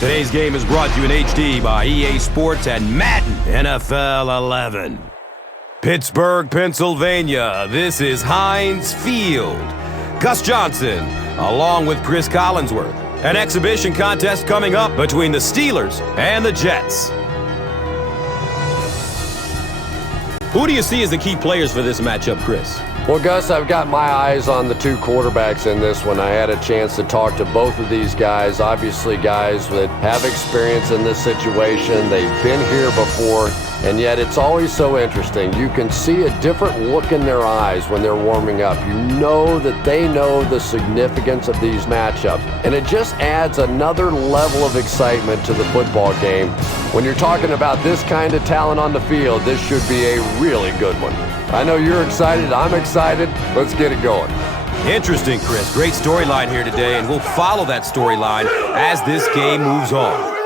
Today's game is brought to you in HD by EA Sports and Madden NFL 11. Pittsburgh, Pennsylvania. This is Heinz Field. Gus Johnson, along with Chris Collinsworth. An exhibition contest coming up between the Steelers and the Jets. Who do you see as the key players for this matchup, Chris? Well, Gus, I've got my eyes on the two quarterbacks in this one. I had a chance to talk to both of these guys, obviously guys that have experience in this situation. They've been here before, and yet it's always so interesting. You can see a different look in their eyes when they're warming up. You know that they know the significance of these matchups, and it just adds another level of excitement to the football game. When you're talking about this kind of talent on the field, this should be a really good one. I know you're excited. I'm excited. Let's get it going. Interesting, Chris. Great storyline here today, and we'll follow that storyline as this game moves on.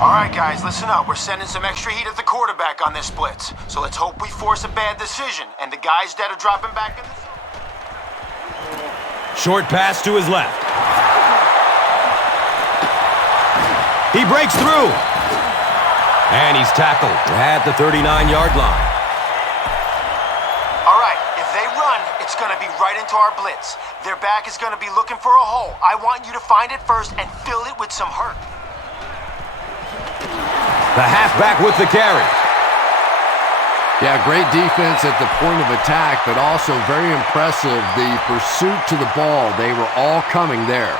Alright guys, listen up. We're sending some extra heat at the quarterback on this blitz. So let's hope we force a bad decision. And the guys that are dropping back in the... Short pass to his left. He breaks through. And he's tackled at the 39-yard line. Alright, if they run, it's going to be right into our blitz. Their back is going to be looking for a hole. I want you to find it first and fill it with some hurt. The halfback with the carry. Yeah, great defense at the point of attack, but also very impressive. The pursuit to the ball, they were all coming there.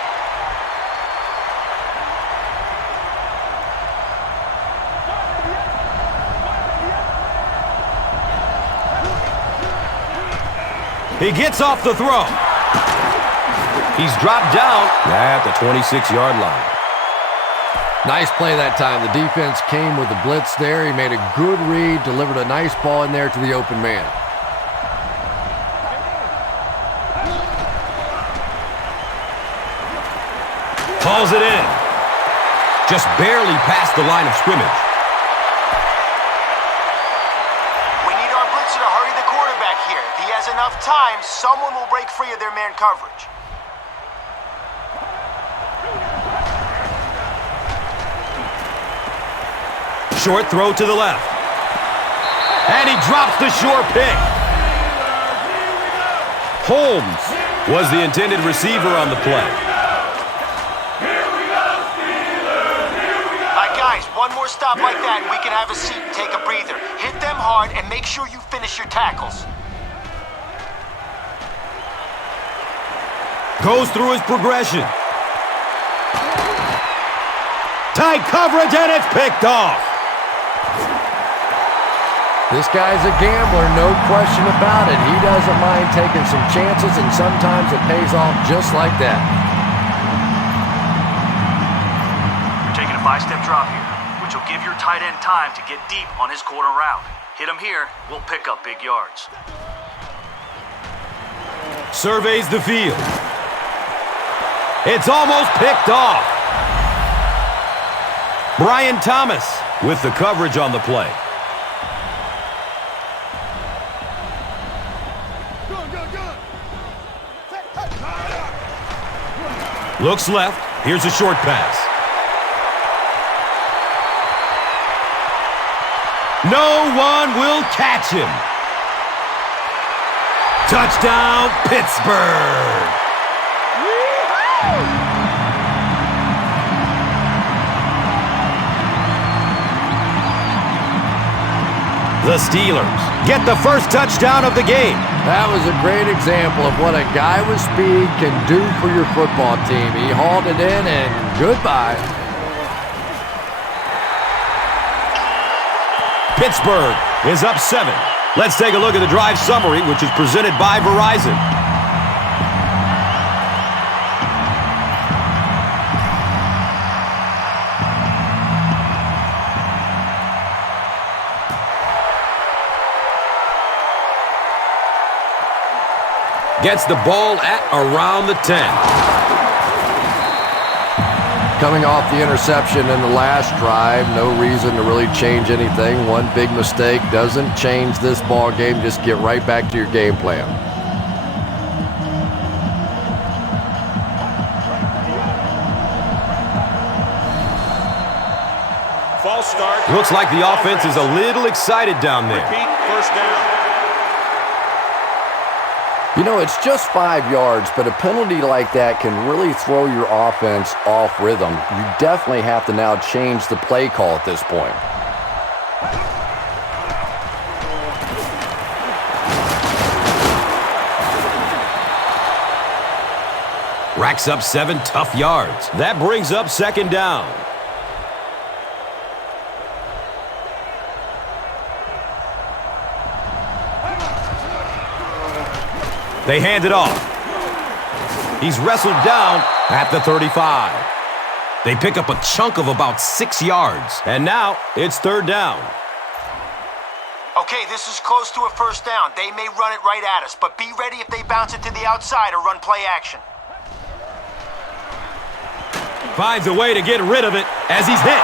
He gets off the throw. He's dropped down at the 26-yard line. Nice play that time. The defense came with the blitz there. He made a good read, delivered a nice ball in there to the open man. Calls it in. Just barely past the line of scrimmage. We need our blitzer to hurry the quarterback here. If he has enough time, someone will break free of their man coverage. Short throw to the left. And he drops the short pick. Holmes was the intended receiver on the play. All right, guys, one more stop like that and we can have a seat and take a breather. Hit them hard and make sure you finish your tackles. Goes through his progression. Tight coverage, and it's picked off. This guy's a gambler, no question about it. He doesn't mind taking some chances, and sometimes it pays off just like that. You're taking a 5-step drop here, which will give your tight end time to get deep on his corner route. Hit him here, we'll pick up big yards. Surveys the field. It's almost picked off. Brian Thomas with the coverage on the play. Looks left. Here's a short pass. No one will catch him. Touchdown, Pittsburgh. The Steelers get the first touchdown of the game. That was a great example of what a guy with speed can do for your football team. He hauled it in and goodbye. Pittsburgh is up 7. Let's take a look at the drive summary, which is presented by Verizon. Gets the ball at around the 10. Coming off the interception in the last drive, no reason to really change anything. One big mistake doesn't change this ball game. Just get right back to your game plan. False start. Looks like the offense is a little excited down there. Repeat, first down. You know, it's just 5 yards, but a penalty like that can really throw your offense off rhythm. You definitely have to now change the play call at this point. Racks up 7 tough yards. That brings up second down. They hand it off. He's wrestled down at the 35. They pick up a chunk of about 6 yards. And now it's third down. Okay, this is close to a first down. They may run it right at us, but be ready if they bounce it to the outside or run play action. Finds a way to get rid of it as he's hit.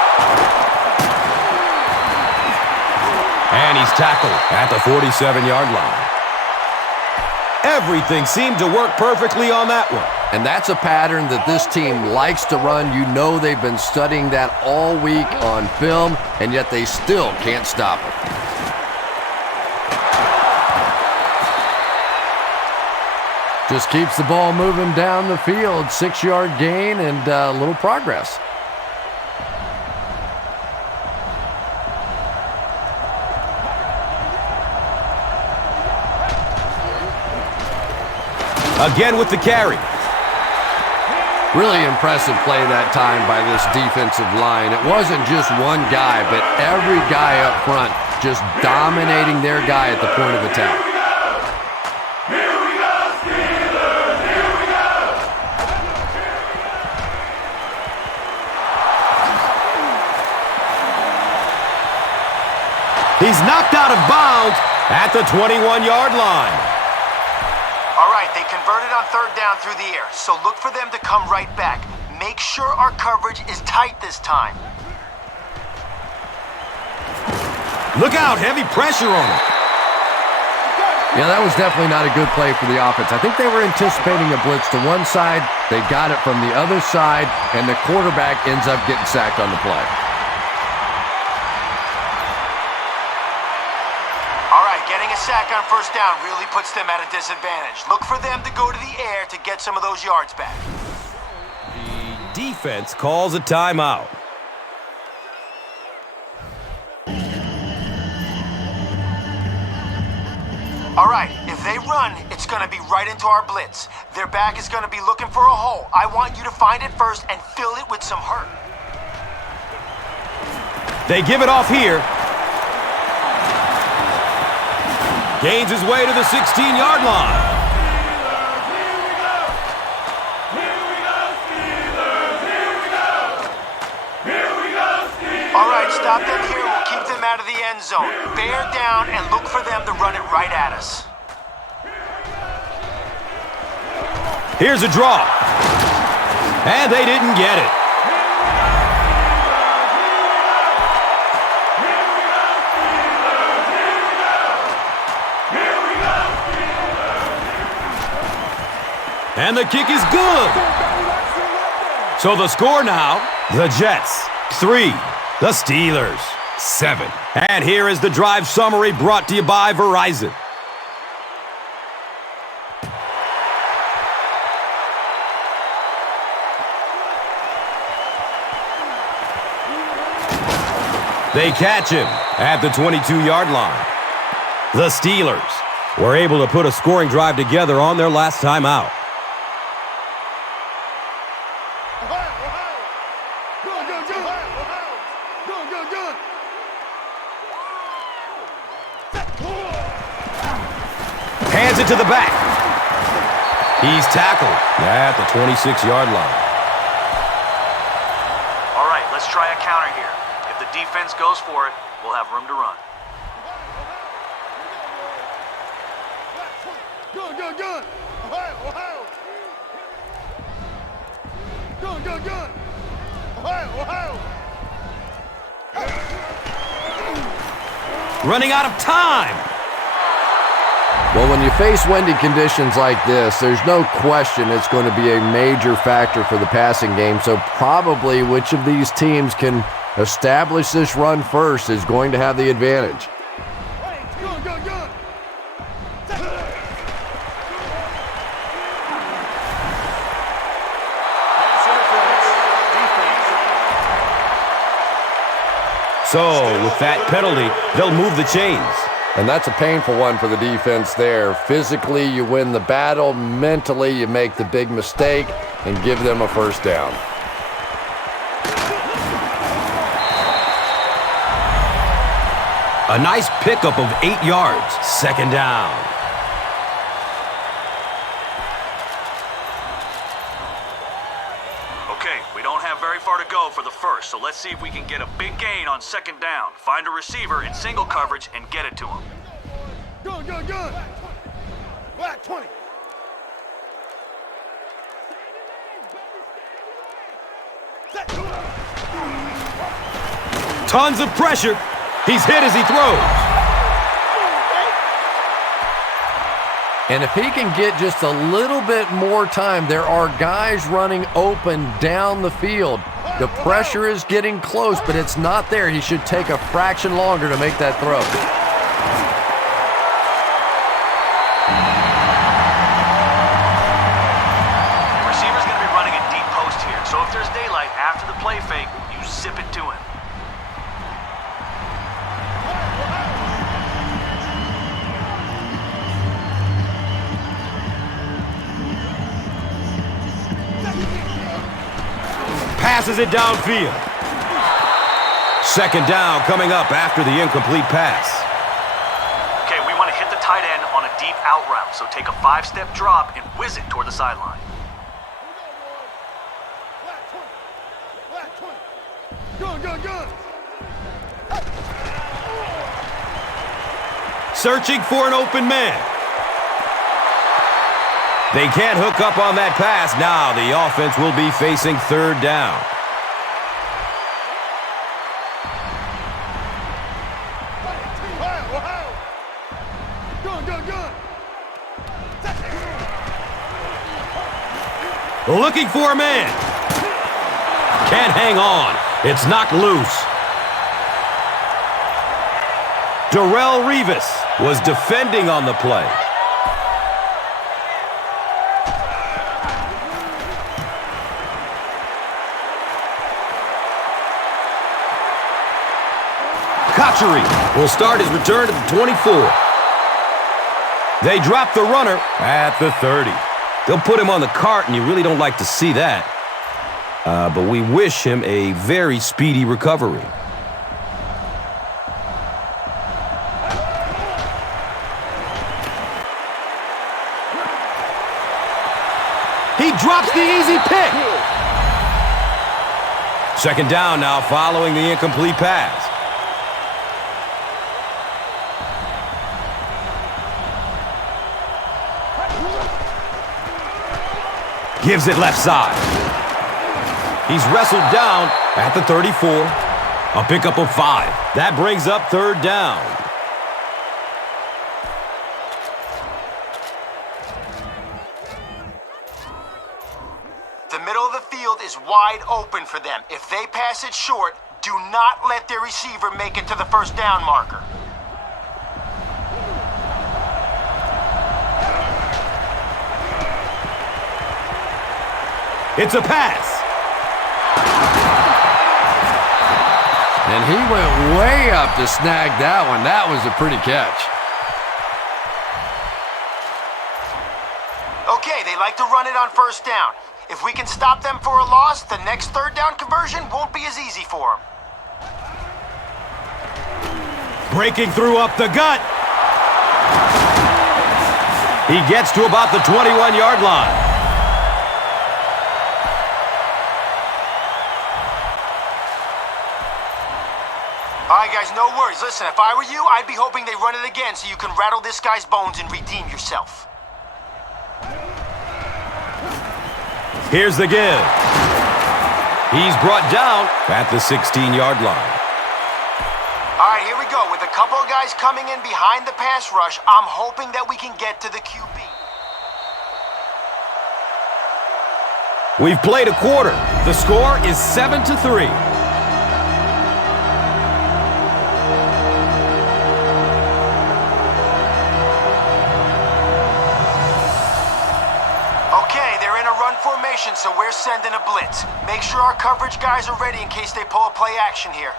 And he's tackled at the 47-yard line. Everything seemed to work perfectly on that one. And that's a pattern that this team likes to run. You know they've been studying that all week on film, and yet they still can't stop it. Just keeps the ball moving down the field. 6-yard gain and a little progress. Again with the carry. Really impressive play that time by this defensive line. It wasn't just one guy, but every guy up front just dominating their guy at the point of attack. Here we go, Steelers! Here we go! He's knocked out of bounds at the 21-yard line. All right, they converted on third down through the air, so look for them to come right back. Make sure our coverage is tight this time. Look out, heavy pressure on him. Yeah, that was definitely not a good play for the offense. I think they were anticipating a blitz to one side. They got it from the other side, and the quarterback ends up getting sacked on the play. Getting a sack on first down really puts them at a disadvantage. Look for them to go to the air to get some of those yards back. The defense calls a timeout. All right, if they run, it's going to be right into our blitz. Their back is going to be looking for a hole. I want you to find it first and fill it with some hurt. They give it off here. Gains his way to the 16-yard line. All right, stop them here. We'll keep them out of the end zone. Bear down and look for them to run it right at us. Here's a draw. And they didn't get it. And the kick is good. So the score now, the Jets 3, the Steelers 7. And here is the drive summary brought to you by Verizon. They catch him at the 22-yard line. The Steelers were able to put a scoring drive together on their last time out. Hands it to the back. He's tackled at the 26-yard line. All right, let's try a counter here. If the defense goes for it, we'll have room to run. Good. Ohio. Good. Ohio. Running out of time. Well, when you face windy conditions like this, there's no question it's going to be a major factor for the passing game. So probably which of these teams can establish this run first is going to have the advantage. Good. So, with that penalty, they'll move the chains. And that's a painful one for the defense there. Physically, you win the battle. Mentally, you make the big mistake and give them a first down. A nice pickup of 8 yards. Second down. Okay, we don't have very far to go for the first, so let's see if we can get a big gain on second down. Find a receiver in single coverage and get it to him. Good. Black 20. Tons of pressure. He's hit as he throws. And if he can get just a little bit more time, there are guys running open down the field. The pressure is getting close, but it's not there. He should take a fraction longer to make that throw. Receiver's going to be running a deep post here, so if there's daylight after the play fake, you zip it to him. Passes it downfield. Second down coming up after the incomplete pass. Okay, we want to hit the tight end on a deep out route, so take a 5-step drop and whiz it toward the sideline. Good. Searching for an open man. They can't hook up on that pass. Now the offense will be facing third down. Good. Looking for a man. Can't hang on. It's knocked loose. Darrelle Revis was defending on the play. Kachuri will start his return to the 24. They drop the runner at the 30. They'll put him on the cart, and you really don't like to see that. But we wish him a very speedy recovery. He drops the easy pick. Second down now following the incomplete pass. Gives it left side. He's wrestled down at the 34. A pickup of 5. That brings up third down. The middle of the field is wide open for them. If they pass it short, do not let their receiver make it to the first down marker. It's a pass. And he went way up to snag that one. That was a pretty catch. Okay, they like to run it on first down. If we can stop them for a loss, the next third down conversion won't be as easy for them. Breaking through up the gut. He gets to about the 21-yard line. All right, guys, no worries. Listen, if I were you, I'd be hoping they run it again so you can rattle this guy's bones and redeem yourself. Here's the give. He's brought down at the 16-yard line. All right, here we go. With a couple of guys coming in behind the pass rush, I'm hoping that we can get to the QB. We've played a quarter. The score is 7-3. Formation, so we're sending a blitz. Make sure our coverage guys are ready in case they pull a play action here.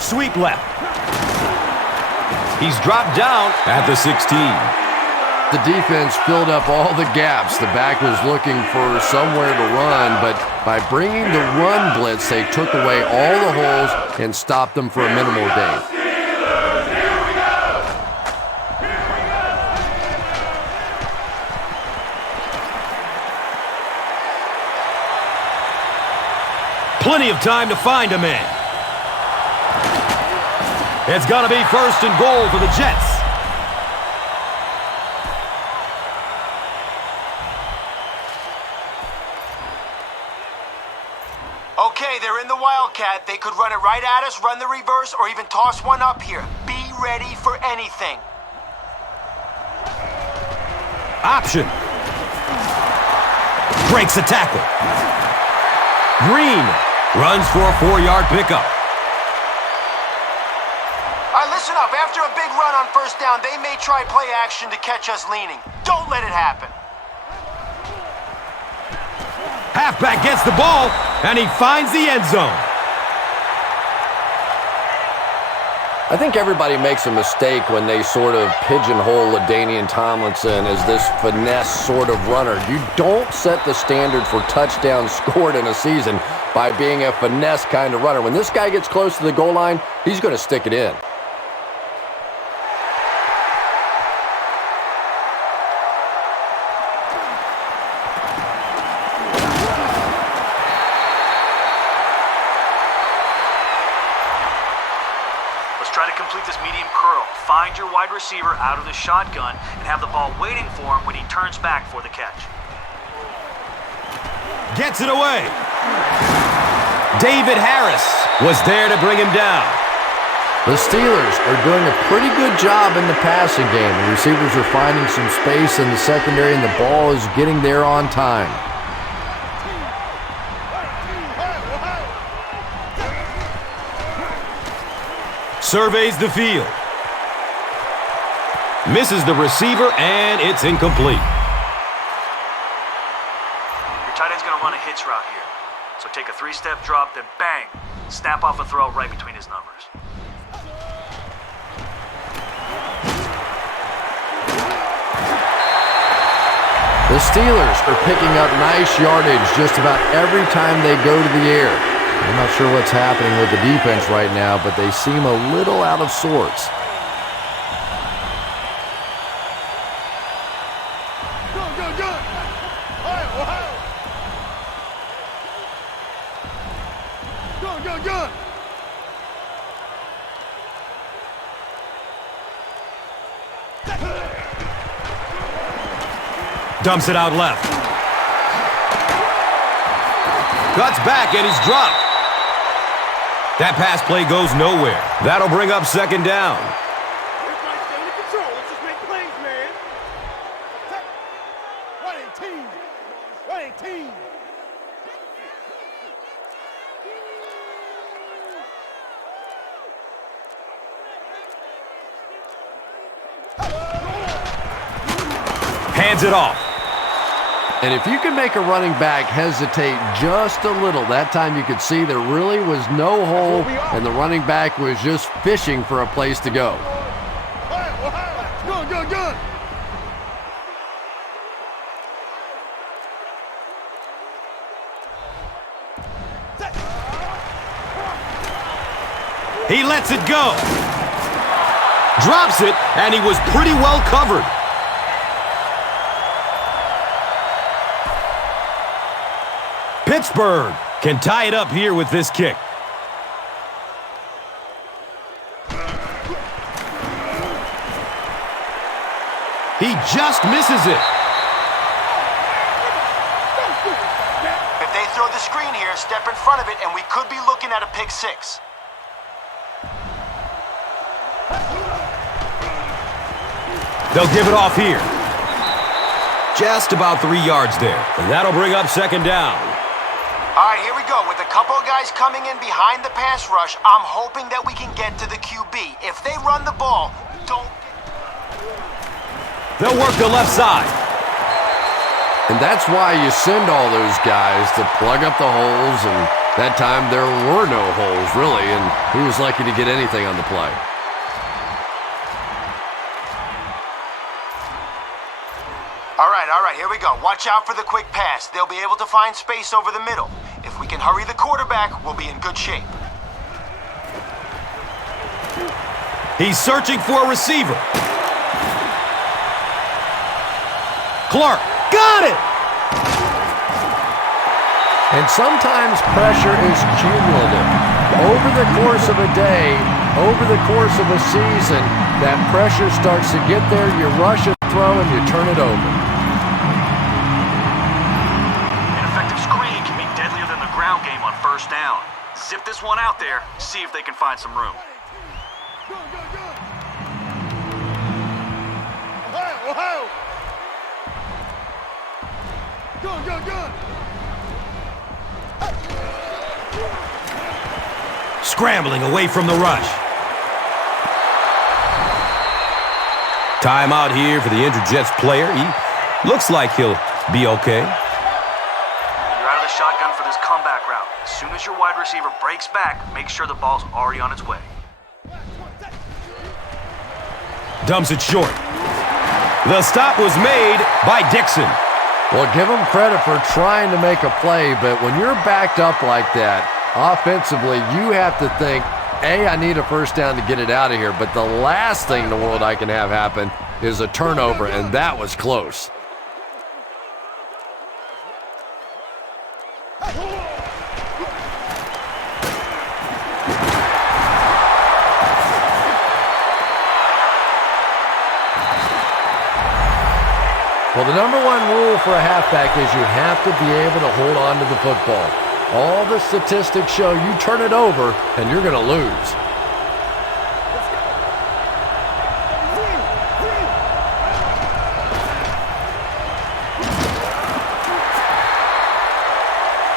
Sweep left. He's dropped down at the 16. The defense filled up all the gaps. The back was looking for somewhere to run, but by bringing the run blitz, they took away all the holes and stopped them for a minimal gain. Plenty of time to find a man. It's going to be 1st and goal for the Jets. Okay, they're in the Wildcat. They could run it right at us, run the reverse, or even toss one up here. Be ready for anything. Option. Breaks a tackle. Green runs for a 4-yard pickup. All right, listen up. After a big run on first down, they may try play action to catch us leaning. Don't let it happen. Halfback gets the ball, and he finds the end zone. I think everybody makes a mistake when they sort of pigeonhole LaDainian Tomlinson as this finesse sort of runner. You don't set the standard for touchdowns scored in a season by being a finesse kind of runner. When this guy gets close to the goal line, he's going to stick it in. Try to complete this medium curl. Find your wide receiver out of the shotgun and have the ball waiting for him when he turns back for the catch. Gets it away. David Harris was there to bring him down. The Steelers are doing a pretty good job in the passing game. The receivers are finding some space in the secondary, and the ball is getting there on time. Surveys the field. Misses the receiver, and it's incomplete. Your tight end's going to run a hitch route here. So take a 3-step drop, then bang, snap off a throw right between his numbers. The Steelers are picking up nice yardage just about every time they go to the air. I'm not sure what's happening with the defense right now, but they seem a little out of sorts. Dumps it out left. Cuts back, and he's dropped. That pass play goes nowhere. That'll bring up 2nd down. Everybody stay under control. Let's just make plays, man. Running team. Running team. Hands it off. And if you can make a running back hesitate just a little, that time you could see there really was no hole, and the running back was just fishing for a place to go. Good. He lets it go. Drops it, and he was pretty well covered. Pittsburgh can tie it up here with this kick. He just misses it. If they throw the screen here, step in front of it, and we could be looking at a pick six. They'll give it off here. Just about 3 yards there. And that'll bring up second down. All right, here we go. With a couple of guys coming in behind the pass rush, I'm hoping that we can get to the QB. If they run the ball, don't... They'll work the left side. And that's why you send all those guys to plug up the holes, and that time there were no holes, really, and he was lucky to get anything on the play. All right, here we go. Watch out for the quick pass. They'll be able to find space over the middle. If we can hurry the quarterback, we'll be in good shape. He's searching for a receiver. Clark, got it! And sometimes pressure is cumulative. Over the course of a day, over the course of a season, that pressure starts to get there, you rush a throw, and you turn it over. An effective screen can be deadlier than the ground game on first down. Zip this one out there, see if they can find some room. Ohio! Go! Scrambling away from the rush. Timeout here for the injured Jets player. He looks like he'll be okay. You're out of the shotgun for this comeback route. As soon as your wide receiver breaks back, make sure the ball's already on its way. Dumps it short. The stop was made by Dixon. Well, give him credit for trying to make a play, but when you're backed up like that, offensively, you have to think, A, I need a first down to get it out of here, but the last thing in the world I can have happen is a turnover, and that was close. Well, the number one rule for a halfback is you have to be able to hold on to the football. All the statistics show you turn it over and you're going to lose.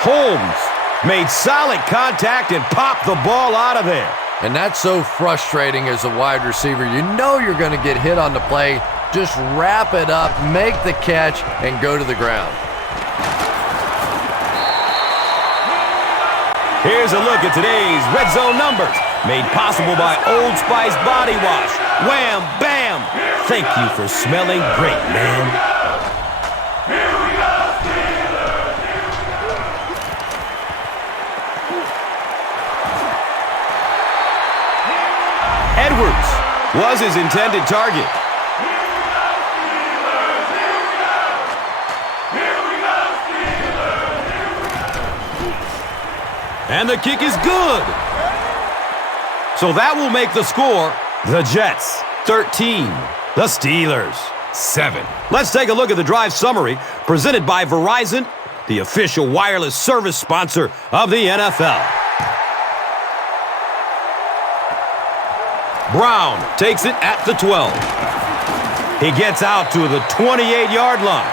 Holmes made solid contact and popped the ball out of there. And that's so frustrating as a wide receiver. You know you're going to get hit on the play. Just wrap it up, make the catch, and go to the ground. Here's a look at today's Red Zone numbers, made possible by Old Spice Body Wash. Wham, bam! Thank you for smelling great, man. Here we go, Steelers! Edwards was his intended target. And the kick is good. So that will make the score the Jets 13, the Steelers 7. Let's take a look at the drive summary presented by Verizon, the official wireless service sponsor of the NFL. Brown takes it at the 12. He gets out to the 28-yard line.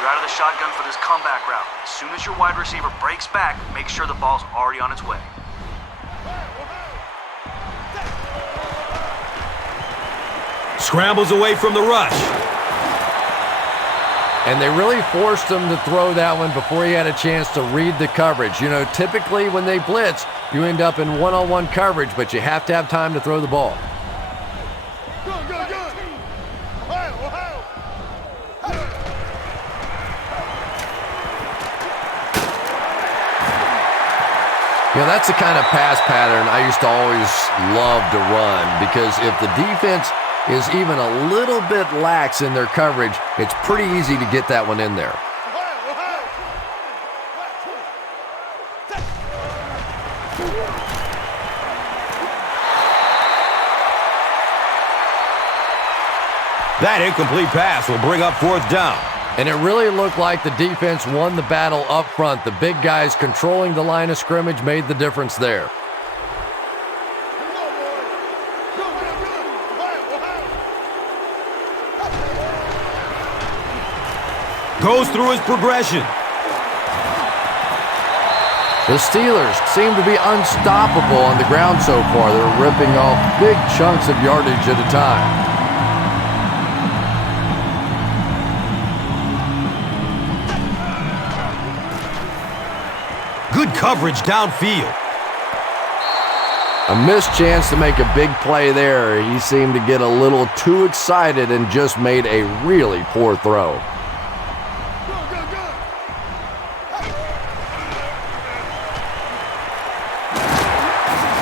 You're out of the shotgun for this comeback route. As soon as your wide receiver breaks back, make sure the ball's already on its way. Scrambles away from the rush. And they really forced him to throw that one before he had a chance to read the coverage. You know, typically when they blitz, you end up in one-on-one coverage, but you have to have time to throw the ball. You know, that's the kind of pass pattern I used to always love to run, because if the defense is even a little bit lax in their coverage, it's pretty easy to get that one in there. That incomplete pass will bring up 4th down. And it really looked like the defense won the battle up front. The big guys controlling the line of scrimmage made the difference there. Goes through his progression. The Steelers seem to be unstoppable on the ground so far. They're ripping off big chunks of yardage at a time. Good coverage downfield. A missed chance to make a big play there. He seemed to get a little too excited and just made a really poor throw.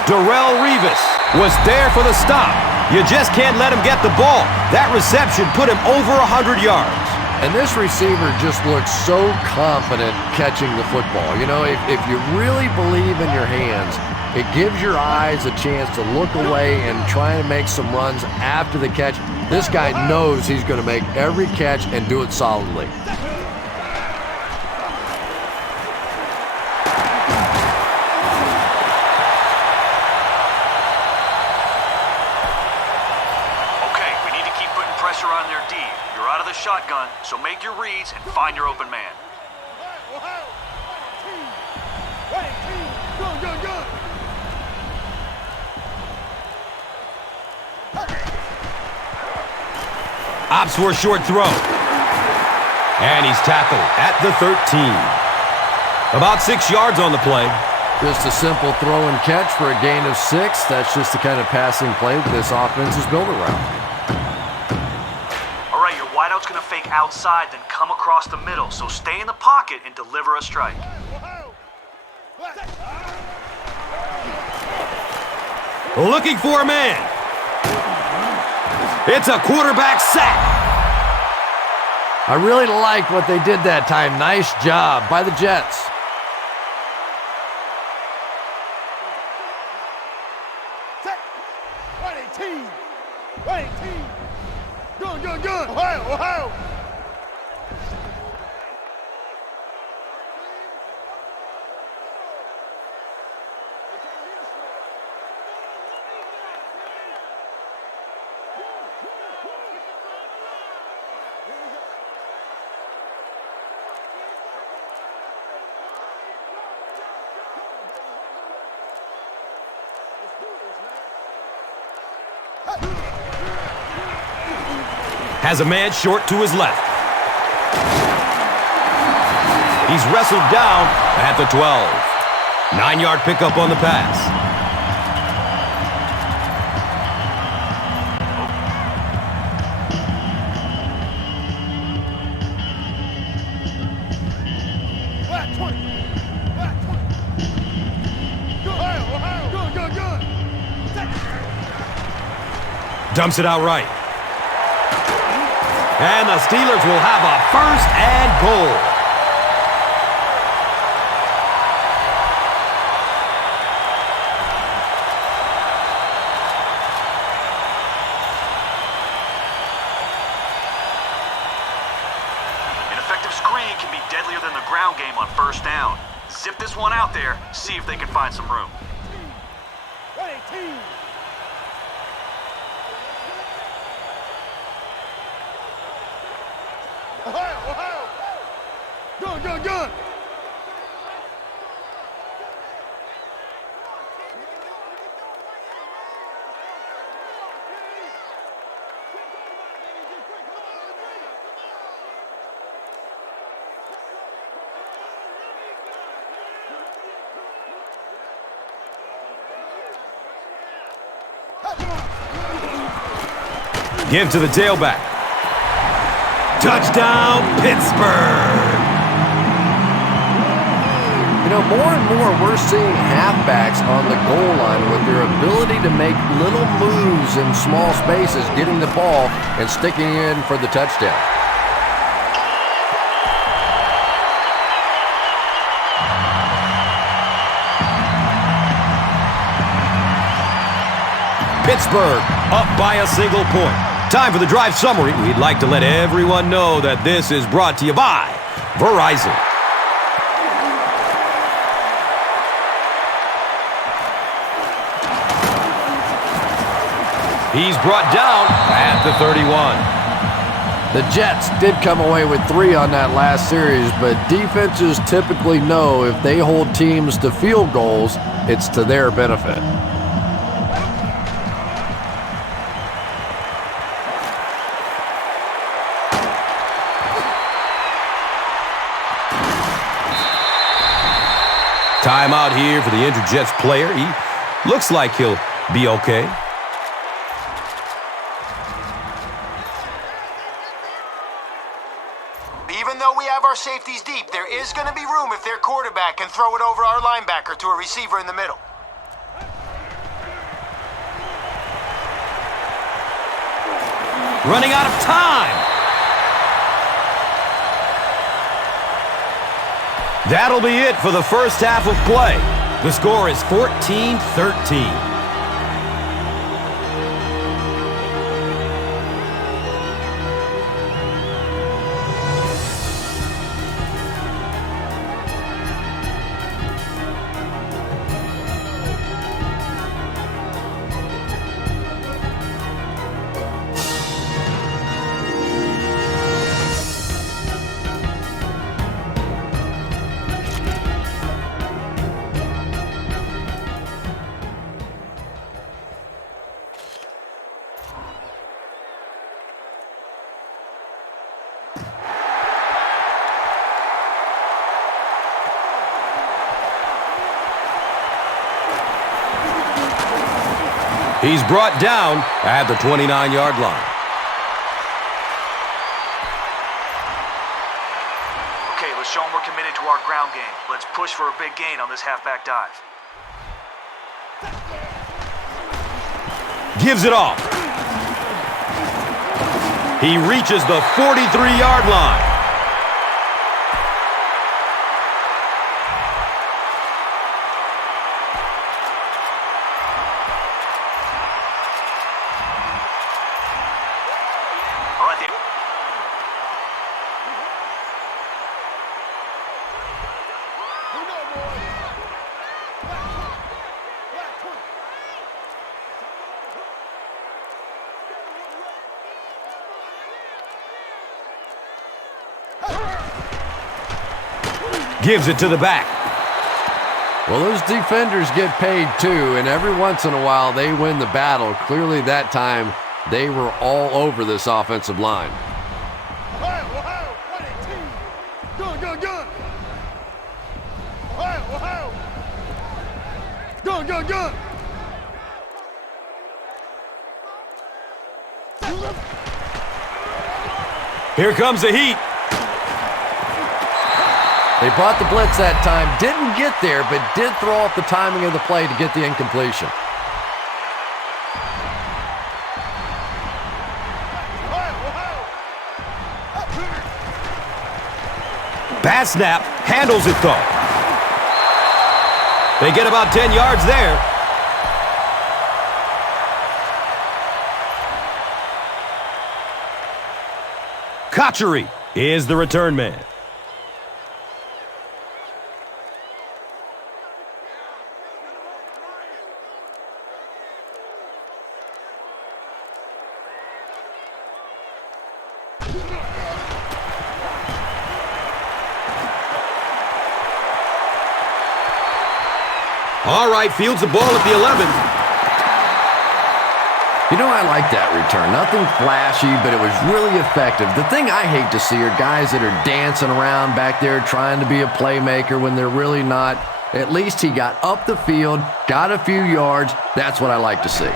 Darrelle Revis was there for the stop. You just can't let him get the ball. That reception put him over 100 yards. And this receiver just looks so confident catching the football. You know, if you really believe in your hands, it gives your eyes a chance to look away and try and make some runs after the catch. This guy knows he's going to make every catch and do it solidly. On their D. You're out of the shotgun, so make your reads and find your open man. Opts for a short throw. And he's tackled at the 13. About 6 yards on the play. Just a simple throw and catch for a gain of 6. That's just the kind of passing play that this offense is built around. Wideout's going to fake outside, then come across the middle, so stay in the pocket and deliver a strike. Looking for a man. It's a quarterback sack. I really liked what they did that time. Nice job by the Jets. Good. Ohio. Has a man short to his left. He's wrestled down at the 12. 9-yard pickup on the pass. Dumps it out right. And the Steelers will have a 1st and goal. An effective screen can be deadlier than the ground game on 1st down. Zip this one out there, see if they can find some room. Ohio. Good. Give to the tailback. Touchdown, Pittsburgh! You know, more and more we're seeing halfbacks on the goal line with their ability to make little moves in small spaces, getting the ball and sticking in for the touchdown. Pittsburgh up by a single point. Time for the drive summary. We'd like to let everyone know that this is brought to you by Verizon. He's brought down at the 31. The Jets did come away with 3 on that last series, but defenses typically know if they hold teams to field goals, it's to their benefit. Timeout here for the injured Jets player. He looks like he'll be okay. Even though we have our safeties deep, there is going to be room if their quarterback can throw it over our linebacker to a receiver in the middle. Running out of time. That'll be it for the first half of play. The score is 14-13. He's brought down at the 29-yard line. Okay, let's show them we're committed to our ground game. Let's push for a big gain on this halfback dive. Gives it off. He reaches the 43-yard line. Gives it to the back. Well, those defenders get paid too, and every once in a while they win the battle. Clearly that time they were all over this offensive line. Here comes the heat. They brought the blitz that time, didn't get there, but did throw off the timing of the play to get the incompletion. Pass snap, handles it though. They get about 10 yards there. Kochery is the return man. All right, fields the ball at the 11. You know, I like that return. Nothing flashy, but it was really effective. The thing I hate to see are guys that are dancing around back there trying to be a playmaker when they're really not. At least he got up the field, got a few yards. That's what I like to see.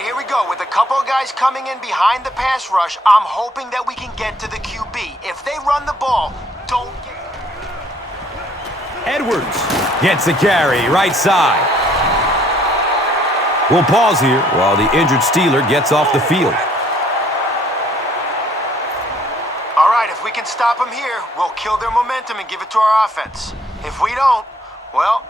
right, here we go. With a couple of guys coming in behind the pass rush, I'm hoping that we can get to the QB. If they run the ball, don't get... Edwards gets a carry, right side. We'll pause here while the injured Steeler gets off the field. All right, if we can stop them here, we'll kill their momentum and give it to our offense. If we don't, well...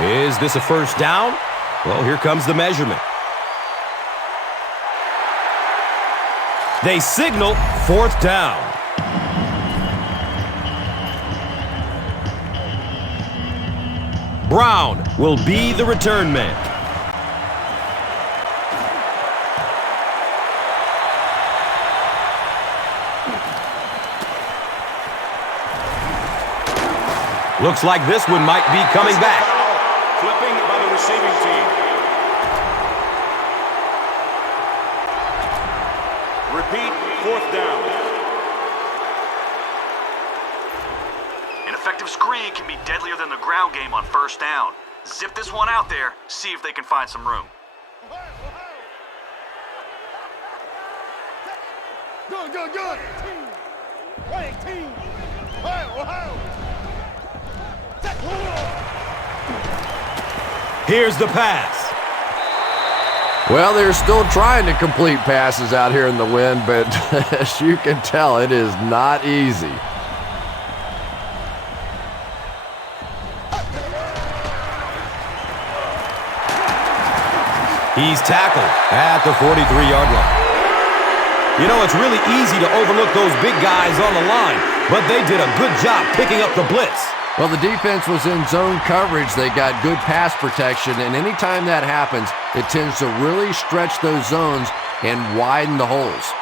Is this a first down? Well, here comes the measurement. They signal fourth down. Brown will be the return man. Looks like this one might be coming back. Flipping by the receiving team. Repeat, fourth down. An effective screen can be deadlier than the ground game on first down. Zip this one out there, see if they can find some room. Good, good, good. Right, team. Here's the pass. Well, they're still trying to complete passes out here in the wind, but as you can tell, it is not easy. He's tackled at the 43-yard line. You know, it's really easy to overlook those big guys on the line, but they did a good job picking up the blitz. Well, the defense was in zone coverage. They got good pass protection, and anytime that happens, it tends to really stretch those zones and widen the holes.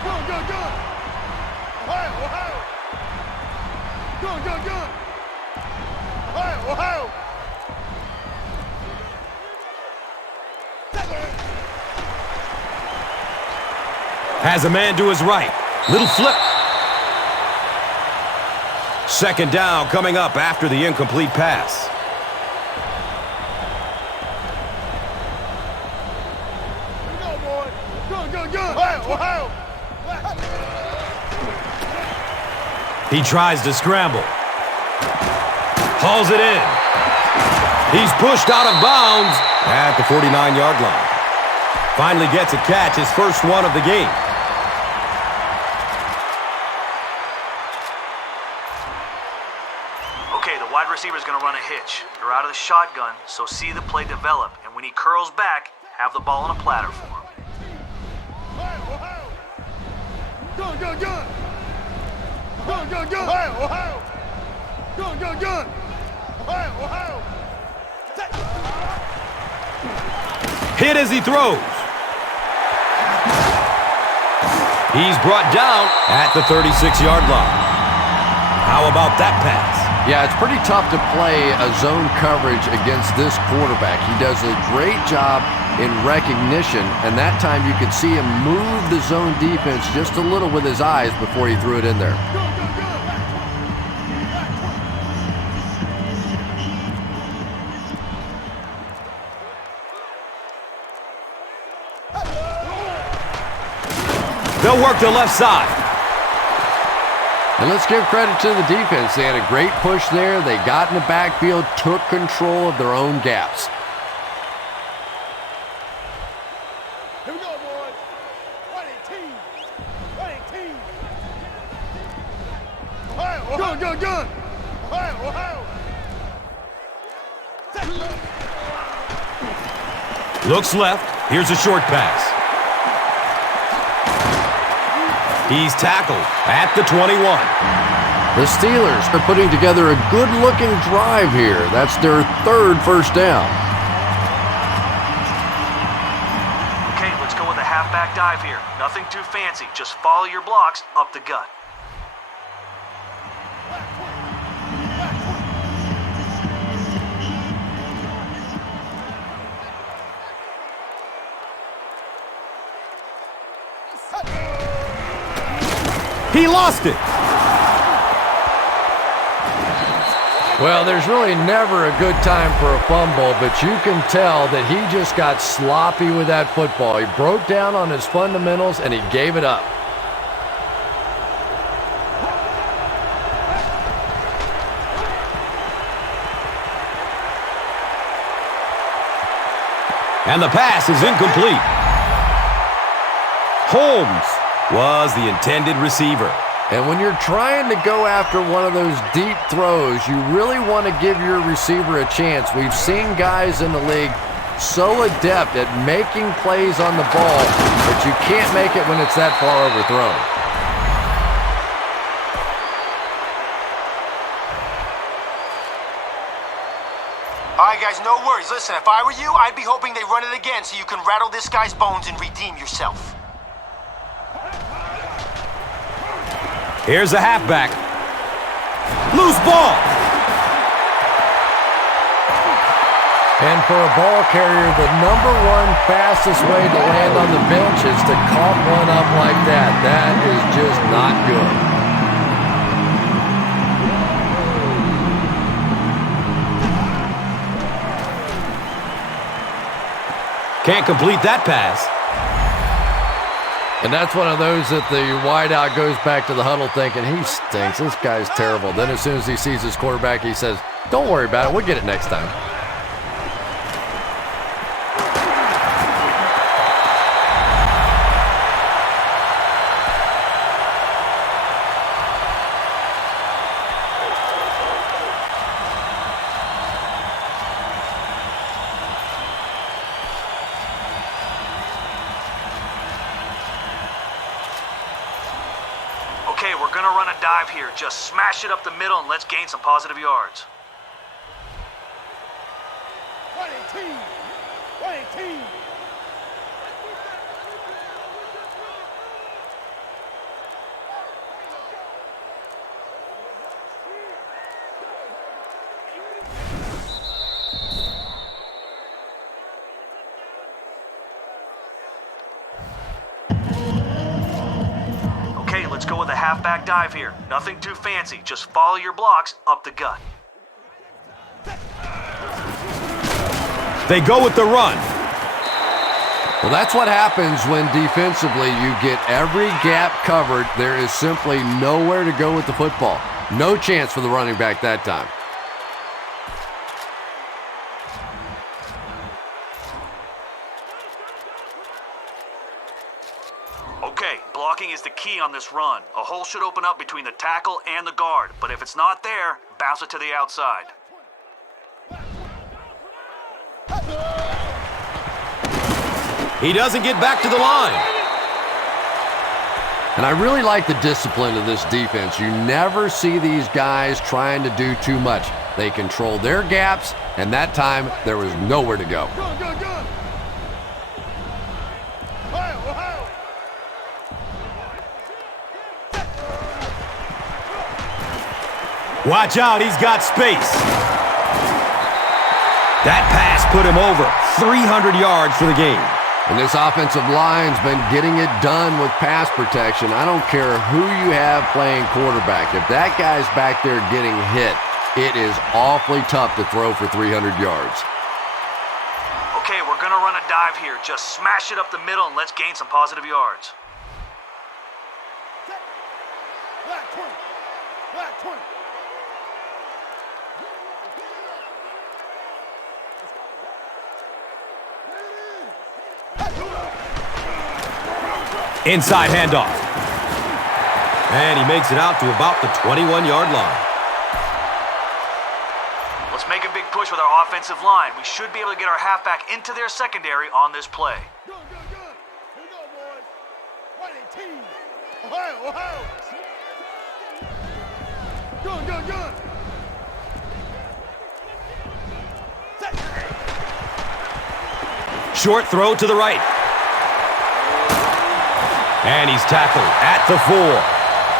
Good, good, good. Ohio, Ohio. Good, good, good. Ohio, Ohio. Has a man to his right. Little flip. Second down coming up after the incomplete pass. Here we go, boy. Good, good, good. Ohio, Ohio. He tries to scramble. Hauls it in. He's pushed out of bounds at the 49-yard line. Finally gets a catch, his first one of the game. Okay, the wide receiver's gonna run a hitch. They're out of the shotgun, so see the play develop. And when he curls back, have the ball on a platter for him. Ohio, Ohio. Good, good, good. Good, good, good. Ohio, Ohio. Good, good, good. Ohio, Ohio. Hit as he throws. He's brought down at the 36-yard line. How about that pass? Yeah, it's pretty tough to play a zone coverage against this quarterback. He does a great job in recognition, and that time you could see him move the zone defense just a little with his eyes before he threw it in there. They'll work the left side. And let's give credit to the defense. They had a great push there. They got in the backfield, took control of their own gaps. Here we go, boys. Running team. Running team. Ohio, Ohio. Good, good, good. Ohio, Ohio. Looks left. Here's a short pass. He's tackled at the 21. The Steelers are putting together a good-looking drive here. That's their third first down. Okay, let's go with a halfback dive here. Nothing too fancy. Just follow your blocks up the gut. He lost it. Well, there's really never a good time for a fumble, but you can tell that he just got sloppy with that football. He broke down on his fundamentals, and he gave it up. And the pass is incomplete. Holmes was the intended receiver. And when you're trying to go after one of those deep throws, you really want to give your receiver a chance. We've seen guys in the league so adept at making plays on the ball, but you can't make it when it's that far overthrown. All right, guys, no worries. Listen, if I were you, I'd be hoping they run it again so you can rattle this guy's bones and redeem yourself. Here's a halfback. Loose ball. And for a ball carrier, the #1 fastest way to land on the bench is to cough one up like that. That is just not good. Can't complete that pass. And that's one of those that the wideout goes back to the huddle thinking, he stinks, this guy's terrible. Then as soon as he sees his quarterback, he says, don't worry about it, we'll get it next time. Okay, we're gonna run a dive here. Just smash it up the middle and let's gain some positive yards. 118! 118! Okay, let's go with a halfback dive here. Nothing too fancy. Just follow your blocks up the gut. They go with the run. Well, that's what happens when defensively you get every gap covered. There is simply nowhere to go with the football. No chance for the running back that time. Okay, blocking is the key on this run. A hole should open up between the tackle and the guard, but if it's not there, bounce it to the outside. He doesn't get back to the line. And I really like the discipline of this defense. You never see these guys trying to do too much. They control their gaps, and that time there was nowhere to go. Good, good, good! Ohio, Ohio! Watch out, he's got space. That pass put him over 300 yards for the game. And this offensive line's been getting it done with pass protection. I don't care who you have playing quarterback. If that guy's back there getting hit, it is awfully tough to throw for 300 yards. Okay, we're gonna run a dive here. Just smash it up the middle and let's gain some positive yards. Black 20! Black 20! Inside handoff. And he makes it out to about the 21-yard line. Let's make a big push with our offensive line. We should be able to get our halfback into their secondary on this play. Good, good, good! Here we go, boys! 118! Ohio, Ohio! Good, good, good! Short throw to the right. And he's tackled at the 4.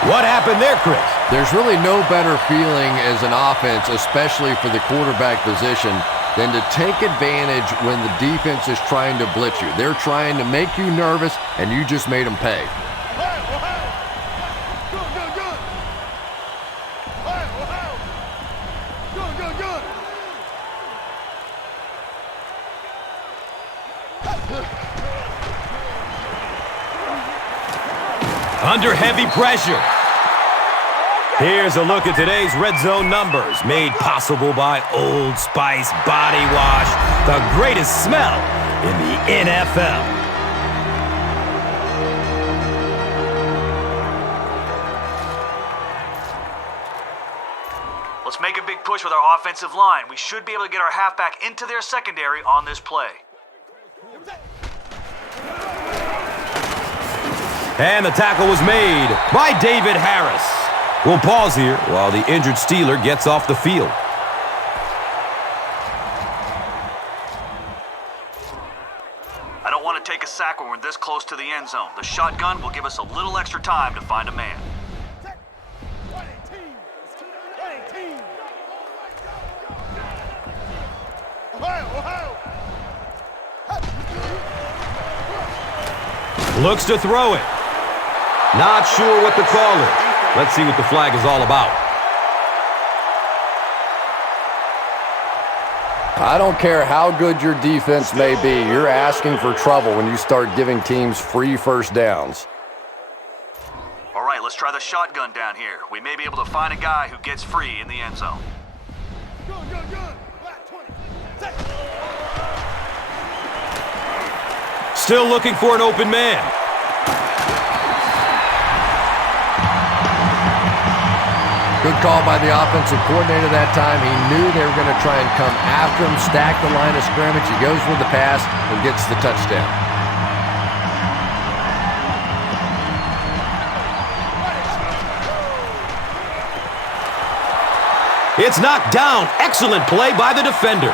What happened there, Chris? There's really no better feeling as an offense, especially for the quarterback position, than to take advantage when the defense is trying to blitz you. They're trying to make you nervous, and you just made them pay. Ohio, Ohio! Good, Under heavy pressure. Here's a look at today's red zone numbers, made possible by Old Spice Body Wash, the greatest smell in the NFL. Let's make a big push with our offensive line. We should be able to get our halfback into their secondary on this play. And the tackle was made by David Harris. We'll pause here while the injured Steeler gets off the field. I don't want to take a sack when we're this close to the end zone. The shotgun will give us a little extra time to find a man. Looks to throw it. Not sure what the call is. Let's see what the flag is all about. I don't care how good your defense may be, you're asking for trouble when you start giving teams free first downs. All right, let's try the shotgun down here. We may be able to find a guy who gets free in the end zone. Still looking for an open man. Good call by the offensive coordinator that time. He knew they were going to try and come after him, stack the line of scrimmage. He goes with the pass and gets the touchdown. It's knocked down. Excellent play by the defender.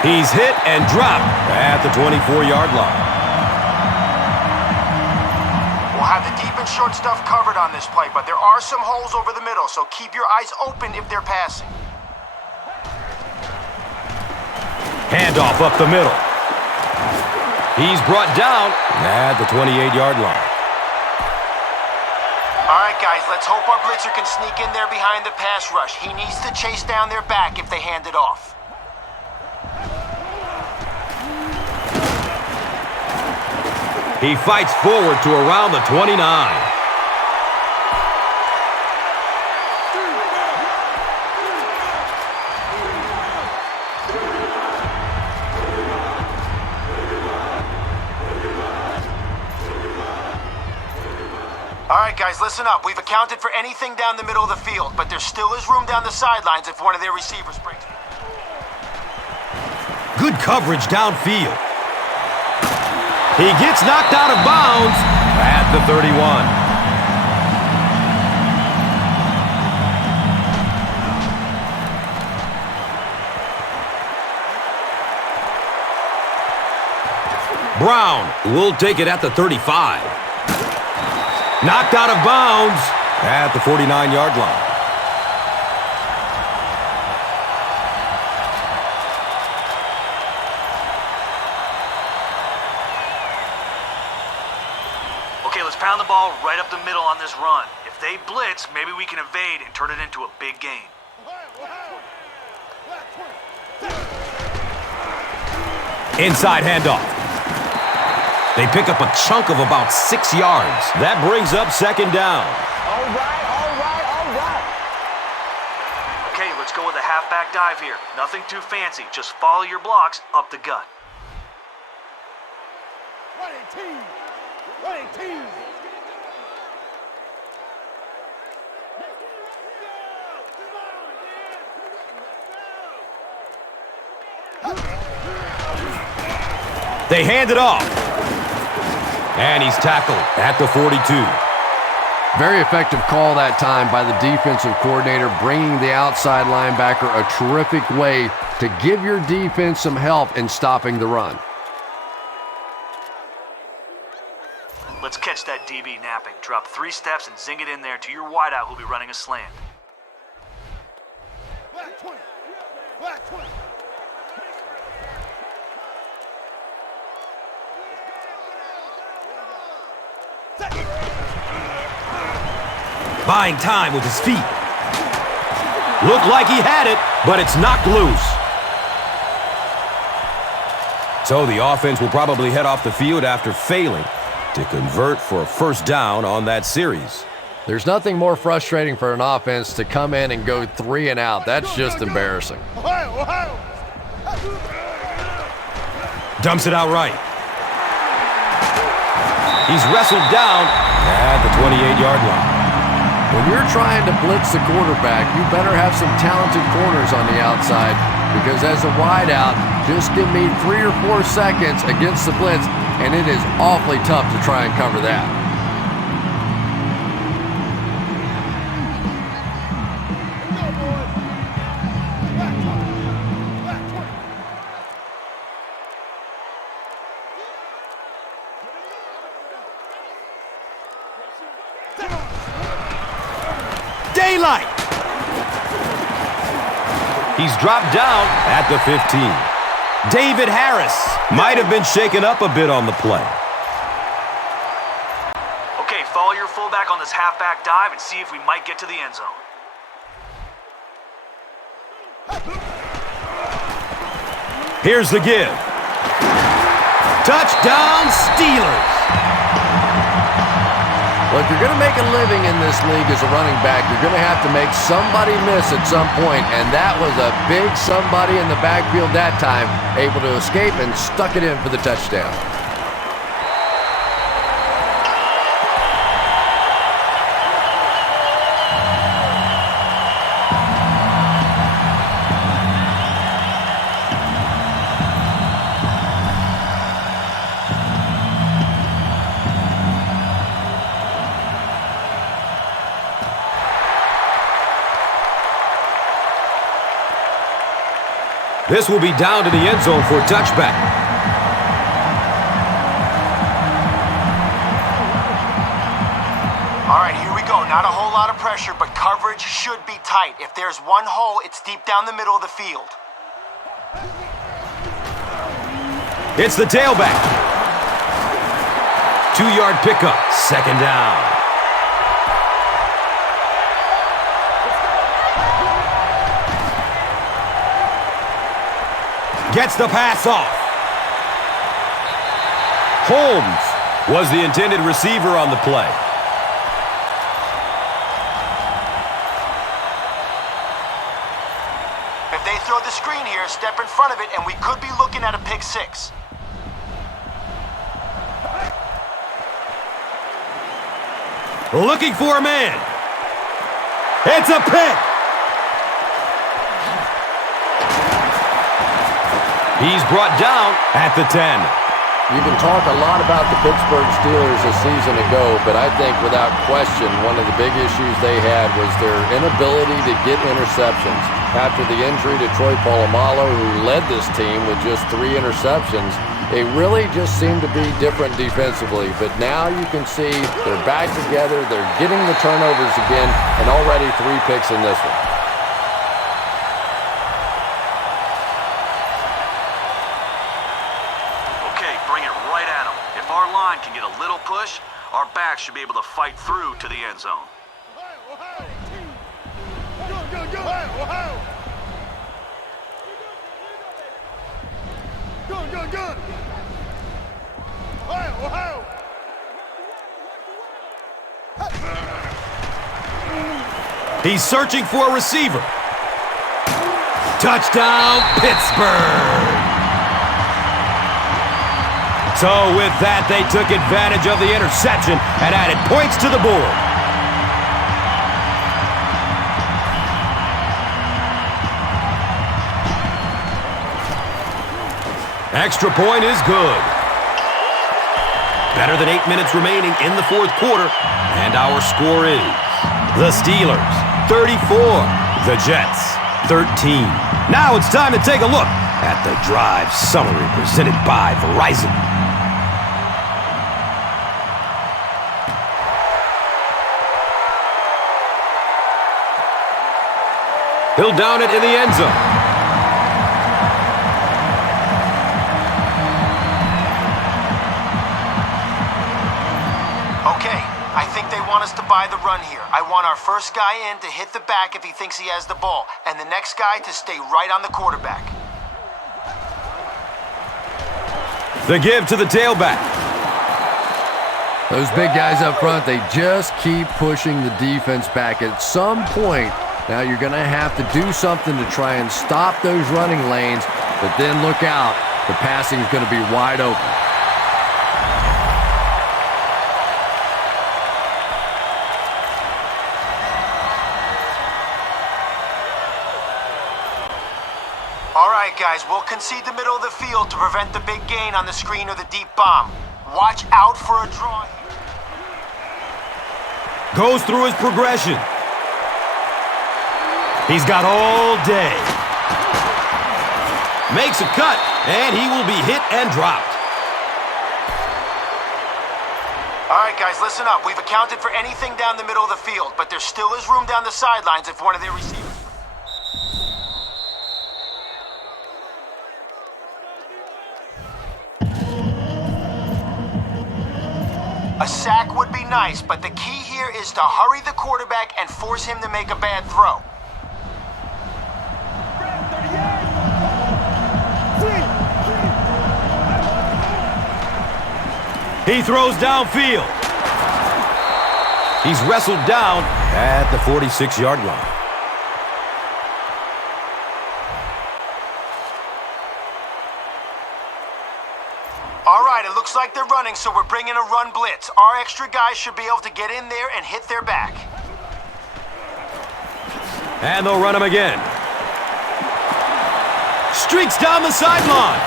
He's hit and dropped at the 24-yard line. We'll have the deep and short stuff covered on this play, but there are some holes over the middle, so keep your eyes open if they're passing. Handoff up the middle. He's brought down at the 28-yard line. All right, guys, let's hope our blitzer can sneak in there behind the pass rush. He needs to chase down their back if they hand it off. He fights forward to around the 29. All right, guys, listen up. We've accounted for anything down the middle of the field, but there still is room down the sidelines if one of their receivers breaks. Good coverage downfield. He gets knocked out of bounds at the 31. Brown will take it at the 35. Knocked out of bounds at the 49-yard line. Okay, let's pound the ball right up the middle on this run. If they blitz, maybe we can evade and turn it into a big gain. Inside handoff. They pick up a chunk of about 6 yards. That brings up second down. All right. Okay, let's go with a halfback dive here. Nothing too fancy. Just follow your blocks up the gut. Running team. They hand it off. And he's tackled at the 42. Very effective call that time by the defensive coordinator, bringing the outside linebacker a terrific way to give your defense some help in stopping the run. Let's catch that DB napping. Drop 3 steps and zing it in there to your wideout who'll be running a slant. Black 20. buying time with his feet. Looked like he had it, but it's knocked loose. So the offense will probably head off the field after failing to convert for a first down on that series. There's nothing more frustrating for an offense to come in and go 3 and out. That's just embarrassing. Dumps it out right. He's wrestled down at the 28-yard line. When you're trying to blitz the quarterback, you better have some talented corners on the outside, because as a wideout, just give me 3 or 4 seconds against the blitz, and it is awfully tough to try and cover that. Daylight! He's dropped down at the 15. David Harris might have been shaken up a bit on the play. Okay, follow your fullback on this halfback dive and see if we might get to the end zone. Here's the give. Touchdown, Steelers! Well, if you're going to make a living in this league as a running back, you're going to have to make somebody miss at some point, and that was a big somebody in the backfield that time, able to escape and stuck it in for the touchdown. This will be down to the end zone for a touchback. All right, here we go. Not a whole lot of pressure, but coverage should be tight. If there's one hole, it's deep down the middle of the field. It's the tailback. 2-yard pickup, second down. Gets the pass off. Holmes was the intended receiver on the play. If they throw the screen here, step in front of it, and we could be looking at a pick 6. Looking for a man. It's a pick. He's brought down at the 10. You can talk a lot about the Pittsburgh Steelers a season ago, but I think without question one of the big issues they had was their inability to get interceptions. After the injury to Troy Polamalu, who led this team with just 3 interceptions, they really just seemed to be different defensively. But now you can see they're back together, they're getting the turnovers again, and already 3 picks in this one. Can get a little push, our backs should be able to fight through to the end zone. He's searching for a receiver. Touchdown, Pittsburgh! So with that, they took advantage of the interception and added points to the board. Extra point is good. Better than 8 minutes remaining in the fourth quarter, and our score is the Steelers 34, the Jets 13. Now it's time to take a look at the drive summary presented by Verizon. He'll down it in the end zone. Okay, I think think they want us to buy the run here. I want our first guy in to hit the back if he thinks he has the ball, and the next guy to stay right on the quarterback. The give to the tailback. Those big guys up front, they just keep pushing the defense back. At some point, now you're going to have to do something to try and stop those running lanes, but then look out. The passing is going to be wide open. All right, guys, we'll concede the middle of the field to prevent the big gain on the screen or the deep bomb. Watch out for a draw here. Goes through his progression. He's got all day. Makes a cut, and he will be hit and dropped. All right, guys, listen up. We've accounted for anything down the middle of the field, but there still is room down the sidelines if one of their receivers... A sack would be nice, but the key here is to hurry the quarterback and force him to make a bad throw. He throws downfield. He's wrestled down at the 46-yard line. All right, it looks like they're running, so we're bringing a run blitz. Our extra guys should be able to get in there and hit their back. And they'll run him again. Streaks down the sideline.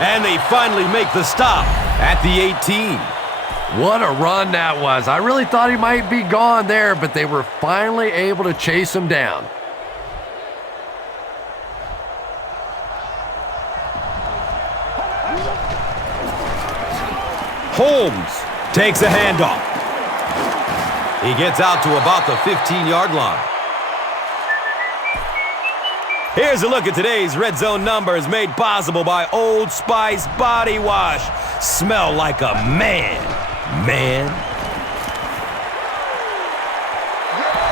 And they finally make the stop at the 18. What a run that was. I really thought he might be gone there, but they were finally able to chase him down. Holmes takes a handoff. He gets out to about the 15-yard line. Here's a look at today's Red Zone numbers made possible by Old Spice Body Wash. Smell like a man.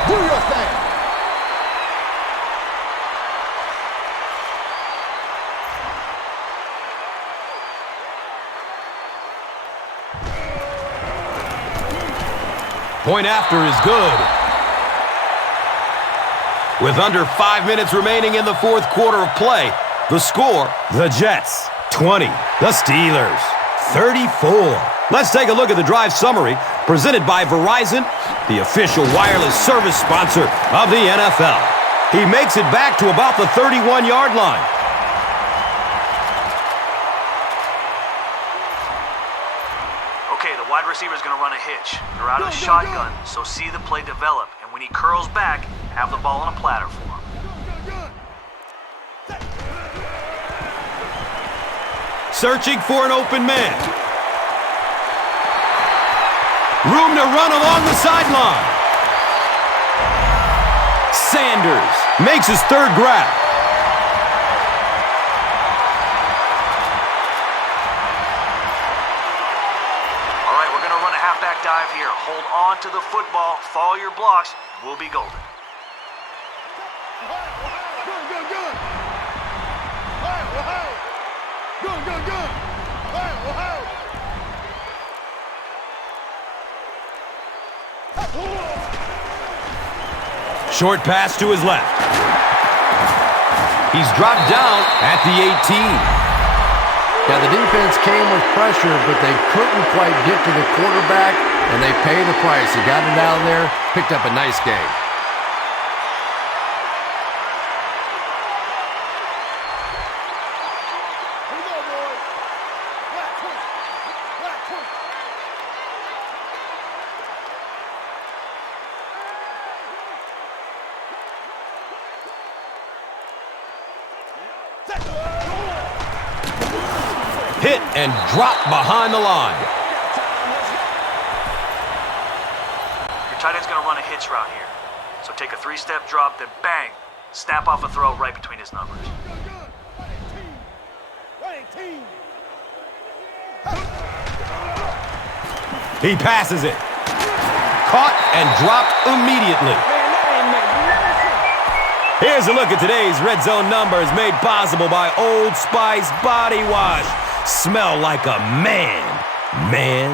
Do your thing. Point after is good. With under 5 minutes remaining in the fourth quarter of play, the score, the Jets 20, the Steelers 34. Let's take a look at the drive summary presented by Verizon, the official wireless service sponsor of the NFL. He makes it back to about the 31-yard line. Okay, the wide receiver is going to run a hitch. They're out of the shotgun, so see the play develop. And when he curls back, have the ball on a platter for him. Searching for an open man. Room to run along the sideline. Sanders makes his third grab. All right, we're going to run a halfback dive here. Hold on to the football, follow your blocks, we'll be golden. Short pass to his left. He's dropped down at the 18. Yeah, the defense came with pressure, but they couldn't quite get to the quarterback, and they paid the price. He got it down there, picked up a nice game. Hit and drop behind the line. Your tight end's going to run a hitch route here. So take a 3-step drop, then bang, snap off a throw right between his numbers. He passes it. Caught and dropped immediately. Here's a look at today's red zone numbers made possible by Old Spice Body Wash. Smell like a man, man.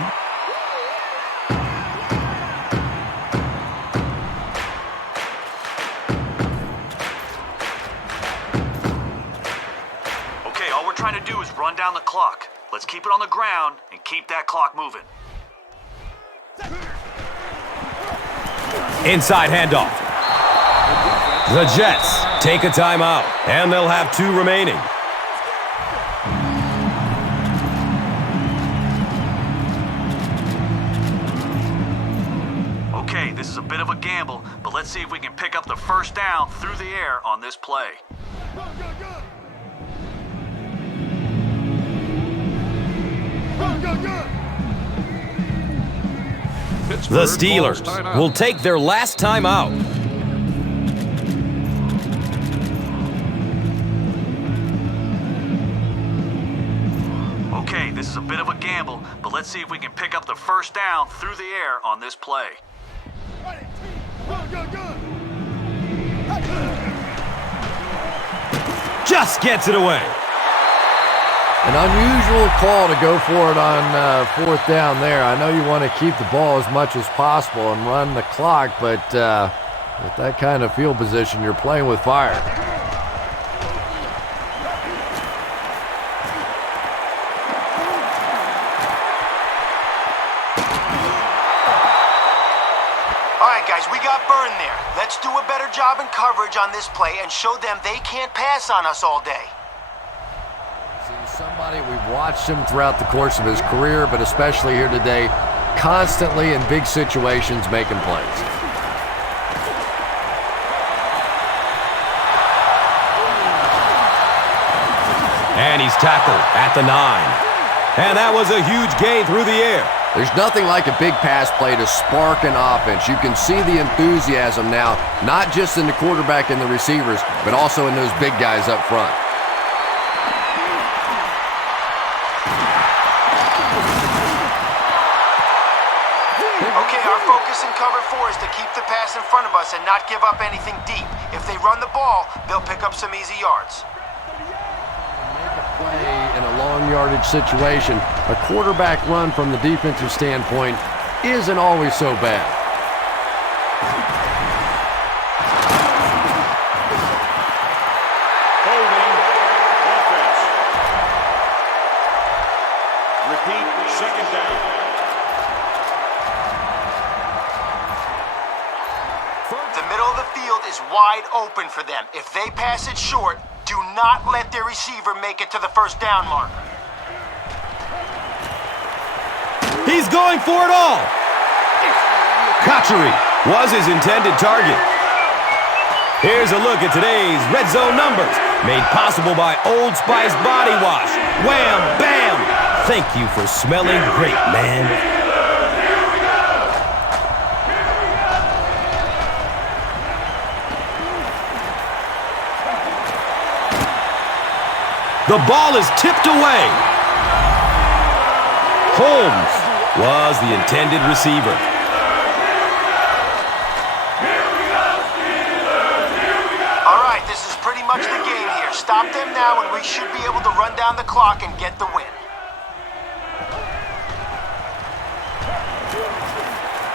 Okay, all we're trying to do is run down the clock. Let's keep it on the ground and keep that clock moving. Inside handoff. The Jets take a timeout, and they'll have 2 remaining. Okay, this is a bit of a gamble, but let's see if we can pick up the first down through the air on this play. The Steelers will take their last time out. Okay, this is a bit of a gamble, but let's see if we can pick up the first down through the air on this play. Just gets it away. An unusual call to go for it on 4th down there. I know you want to keep the ball as much as possible and run the clock, but with that kind of field position, you're playing with fire. All right, guys, we got burned there. Let's do a better job in coverage on this play and show them they can't pass on us all day. Somebody, we've watched him throughout the course of his career, but especially here today, constantly in big situations making plays. And he's tackled at the 9. And that was a huge gain through the air. There's nothing like a big pass play to spark an offense. You can see the enthusiasm now, not just in the quarterback and the receivers, but also in those big guys up front. Okay, our focus in cover 4 is to keep the pass in front of us and not give up anything deep. If they run the ball, they'll pick up some easy yards. Make a play in a long yardage situation. A quarterback run from the defensive standpoint isn't always so bad. Holding offense. Repeat, 2nd down. The middle of the field is wide open for them. If they pass it short, do not let their receiver make it to the first down mark. He's going for it all. Kachary was his intended target. Here's a look at today's red zone numbers, made possible by Old Spice Body Wash. Wham, bam! Thank you for smelling great, man. The ball is tipped away. Holmes was the intended receiver. All right, this is pretty much the game here. Stop them now and we should be able to run down the clock and get the win.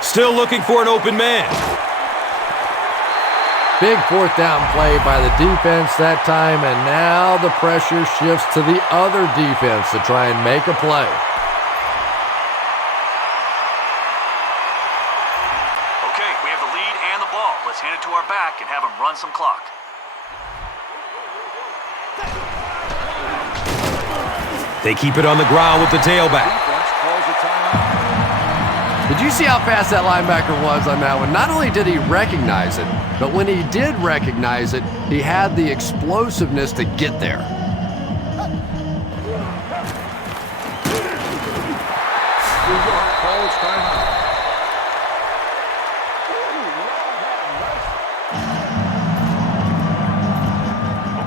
Still looking for an open man. Big 4th down play by the defense that time, and now the pressure shifts to the other defense to try and make a play. Okay, we have the lead and the ball. Let's hand it to our back and have him run some clock. They keep it on the ground with the tailback. Did you see how fast that linebacker was on that one? Not only did he recognize it, but when he did recognize it, he had the explosiveness to get there.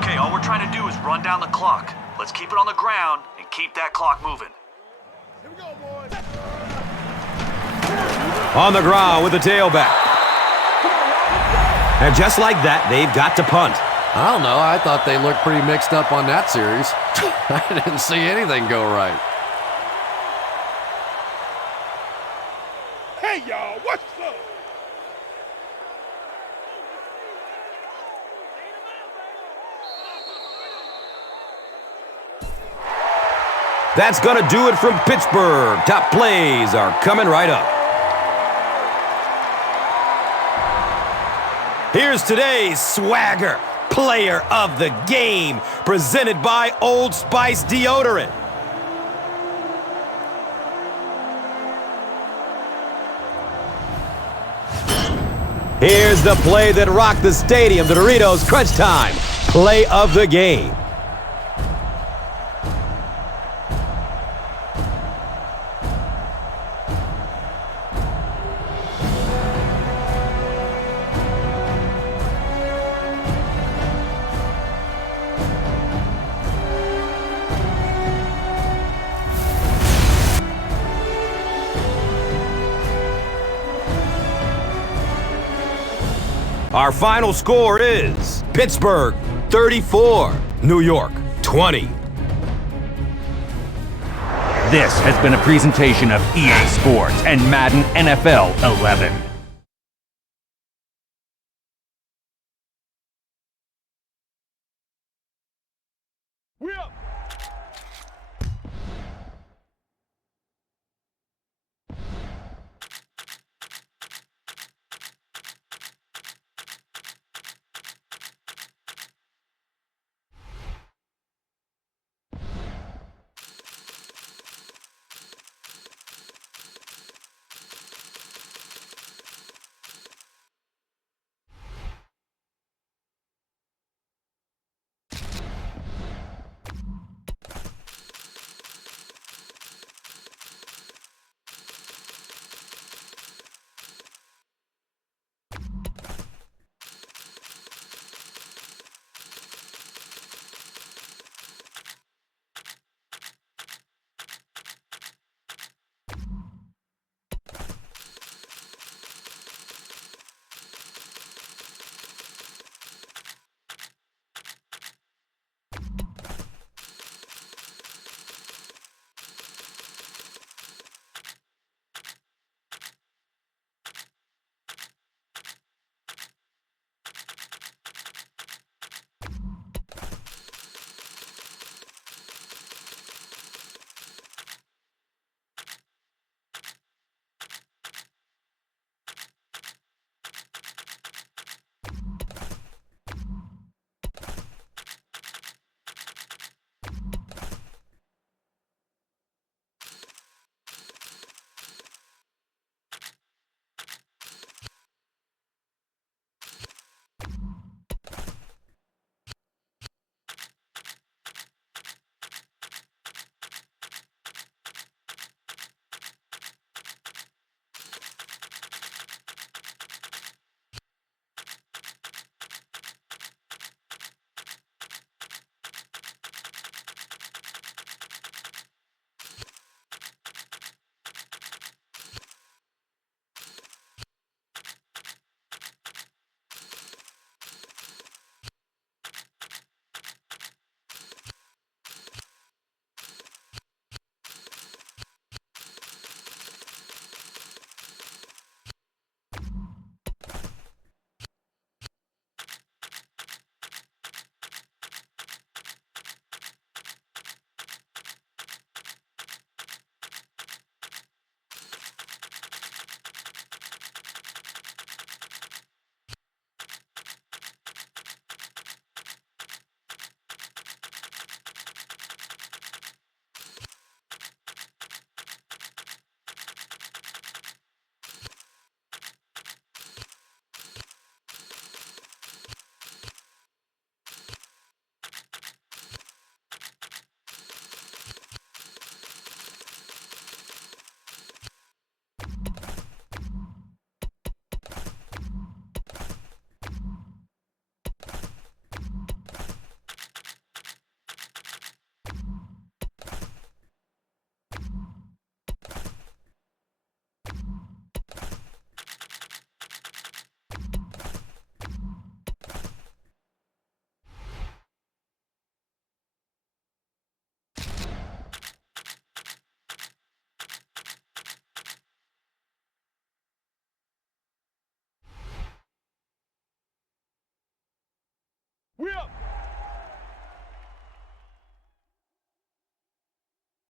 Okay, all we're trying to do is run down the clock. Let's keep it on the ground and keep that clock moving. Here we go, boys. On the ground with the tailback. And just like that, they've got to punt. I don't know. I thought they looked pretty mixed up on that series. I didn't see anything go right. Hey, y'all, what's up? That's going to do it from Pittsburgh. Top plays are coming right up. Here's today's swagger player of the game, presented by Old Spice deodorant. Here's the play that rocked the stadium, the Doritos Crunch Time play of the game. Our final score is Pittsburgh 34, New York 20. This has been a presentation of EA Sports and Madden NFL 11. We up.